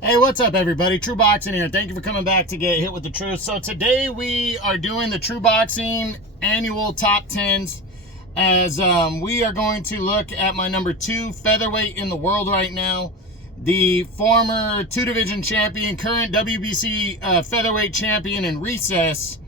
Hey, what's up, everybody? True Boxing here. Thank you for coming back to get hit with the truth. So today we are doing the True Boxing annual top 10s as we are going to look at my number 2 featherweight in the world right now, the former 2-division champion, current WBC featherweight champion in recess,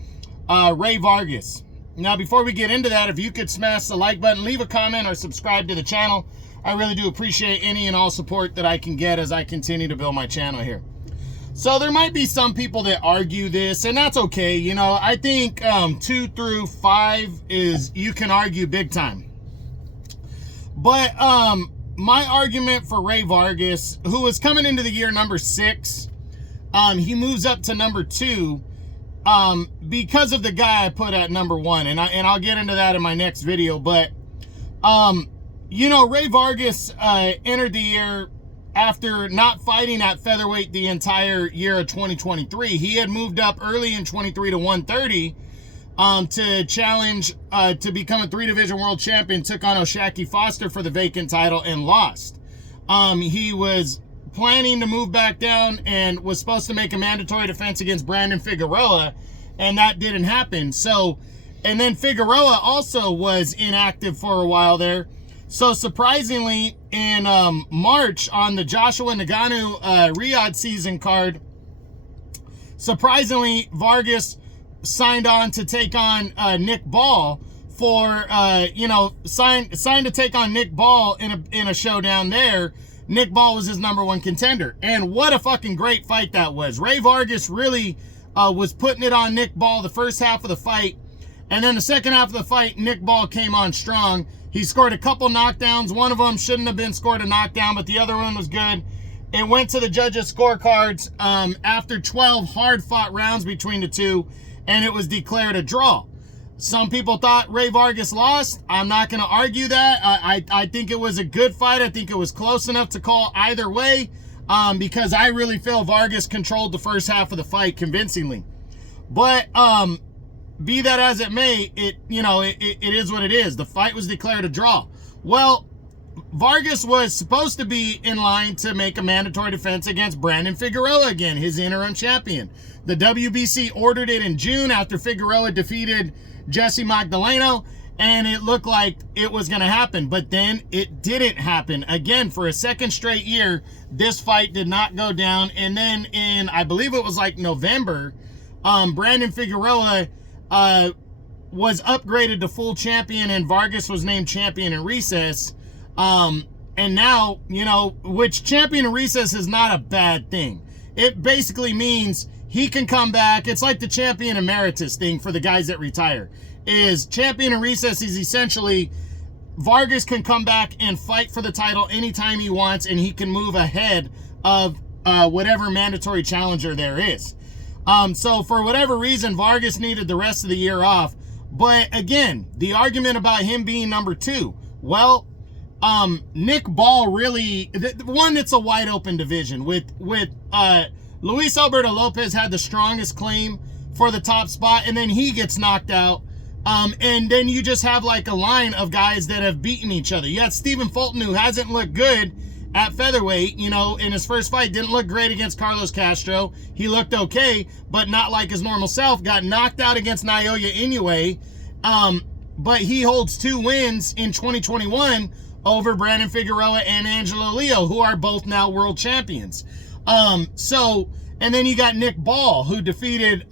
Rey Vargas. Now, before we get into that, if you could smash the like button, leave a comment, or subscribe to the channel. I really do appreciate any and all support that I can get as I continue to build my channel here. So there might be some people that argue this, and that's okay. You know, I think 2 through 5 is, you can argue big time. But my argument for Rey Vargas, who is coming into the year number 6, he moves up to number 2 because of the guy I put at number 1, and I'll get into that in my next video. But you know, Rey Vargas entered the year after not fighting at featherweight the entire year of 2023. He had moved up early in 23 to 130 to challenge to become a 3-division world champion, took on O'Shaquie Foster for the vacant title and lost. He was planning to move back down and was supposed to make a mandatory defense against Brandon Figueroa, and that didn't happen. So, and then Figueroa also was inactive for a while there. So surprisingly, in March on the Joshua Ngannou Riyadh season card, surprisingly, Vargas signed on to take on Nick Ball for, signed to take on Nick Ball in a showdown there. Nick Ball was his number 1 contender. And what a fucking great fight that was. Rey Vargas really was putting it on Nick Ball the first half of the fight. And then the second half of the fight, Nick Ball came on strong. He scored a couple knockdowns. One of them shouldn't have been scored a knockdown, but the other one was good. It went to the judges' scorecards after 12 hard-fought rounds between the two, and it was declared a draw. Some people thought Rey Vargas lost. I'm not going to argue that. I think it was a good fight. I think it was close enough to call either way because I really feel Vargas controlled the first half of the fight convincingly. But be that as it may, it is what it is. The fight was declared a draw. Well, Vargas was supposed to be in line to make a mandatory defense against Brandon Figueroa again, his interim champion. The WBC ordered it in June after Figueroa defeated Jesse Magdaleno, and it looked like it was going to happen. But then it didn't happen. Again, for a second straight year, this fight did not go down. And then in, I believe it was like November, Brandon Figueroa was upgraded to full champion, and Vargas was named champion in recess. And now, which champion in recess is not a bad thing. It basically means he can come back. It's like the champion emeritus thing for the guys that retire. Is champion in recess is essentially Vargas can come back and fight for the title anytime he wants, and he can move ahead of whatever mandatory challenger there is. So for whatever reason, Vargas needed the rest of the year off. But again, the argument about him being number 2, well, Nick Ball really, one, it's a wide open division with Luis Alberto Lopez had the strongest claim for the top spot, and then he gets knocked out. And then you just have like a line of guys that have beaten each other. You got Stephen Fulton, who hasn't looked good at featherweight, in his first fight, didn't look great against Carlos Castro. He looked okay, but not like his normal self. Got knocked out against Naoya Inoue. But he holds 2 wins in 2021 over Brandon Figueroa and Angelo Leo, who are both now world champions. And then you got Nick Ball, who defeated,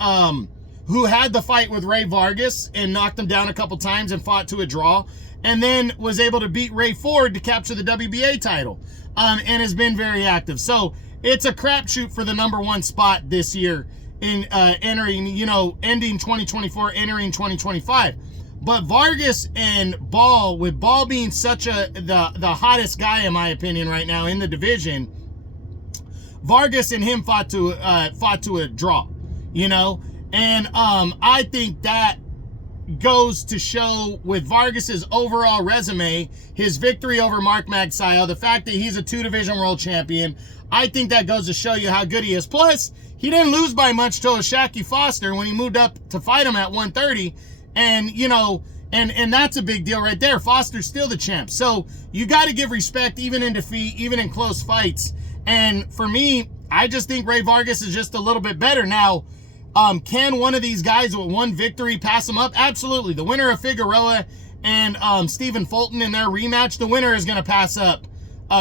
who had the fight with Rey Vargas and knocked him down a couple times and fought to a draw, and then was able to beat Ray Ford to capture the WBA title, and has been very active. So it's a crapshoot for the number 1 spot this year in ending 2024, entering 2025. But Vargas and Ball, with Ball being such the hottest guy in my opinion right now in the division, Vargas and him fought to a draw, and I think that goes to show with Vargas's overall resume, his victory over Mark Magsayo, the fact that he's a 2-division world champion. I think that goes to show you how good he is. Plus, he didn't lose by much to O'Shaquie Foster when he moved up to fight him at 130. And, and that's a big deal right there. Foster's still the champ. So you got to give respect even in defeat, even in close fights. And for me, I just think Rey Vargas is just a little bit better. Now, can one of these guys with one victory pass him up? Absolutely. The winner of Figueroa and Stephen Fulton in their rematch, the winner is going to pass up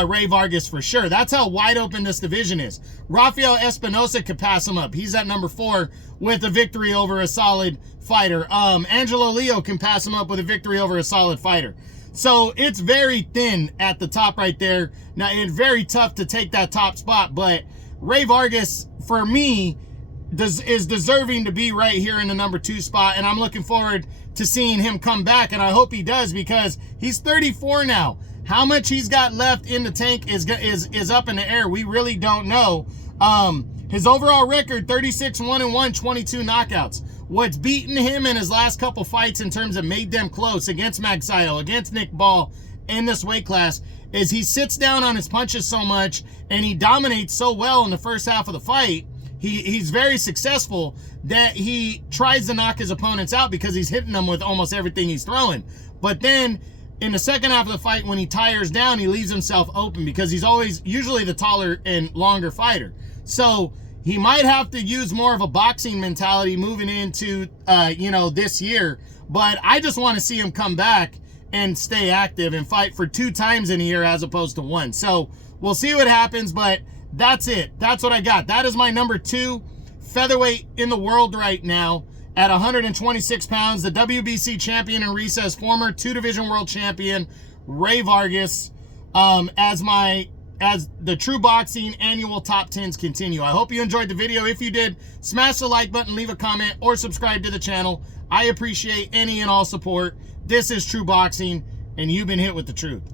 Rey Vargas for sure. That's how wide open this division is. Rafael Espinosa could pass him up. He's at number 4 with a victory over a solid fighter. Angelo Leo can pass him up with a victory over a solid fighter. So it's very thin at the top right there. Now, it's very tough to take that top spot, but Rey Vargas, for me, is deserving to be right here in the number 2 spot, and I'm looking forward to seeing him come back, and I hope he does, because he's 34 now. How much he's got left in the tank is up in the air. We really don't know. His overall record, 36-1-1, 22 knockouts. What's beaten him in his last couple fights in terms of made them close against Magsayo, against Nick Ball in this weight class, is he sits down on his punches so much and he dominates so well in the first half of the fight. He's very successful that he tries to knock his opponents out because he's hitting them with almost everything he's throwing. But then in the second half of the fight, when he tires down, he leaves himself open because he's usually the taller and longer fighter. So he might have to use more of a boxing mentality moving into, this year. But I just want to see him come back and stay active and fight for 2 times in a year as opposed to 1. So we'll see what happens, but that's it. That's what I got. That is my number 2 featherweight in the world right now at 126 pounds. The WBC champion in recess, former 2-division world champion, Rey Vargas, as the True Boxing annual top 10s continue. I hope you enjoyed the video. If you did, smash the like button, leave a comment, or subscribe to the channel. I appreciate any and all support. This is True Boxing, and you've been hit with the truth.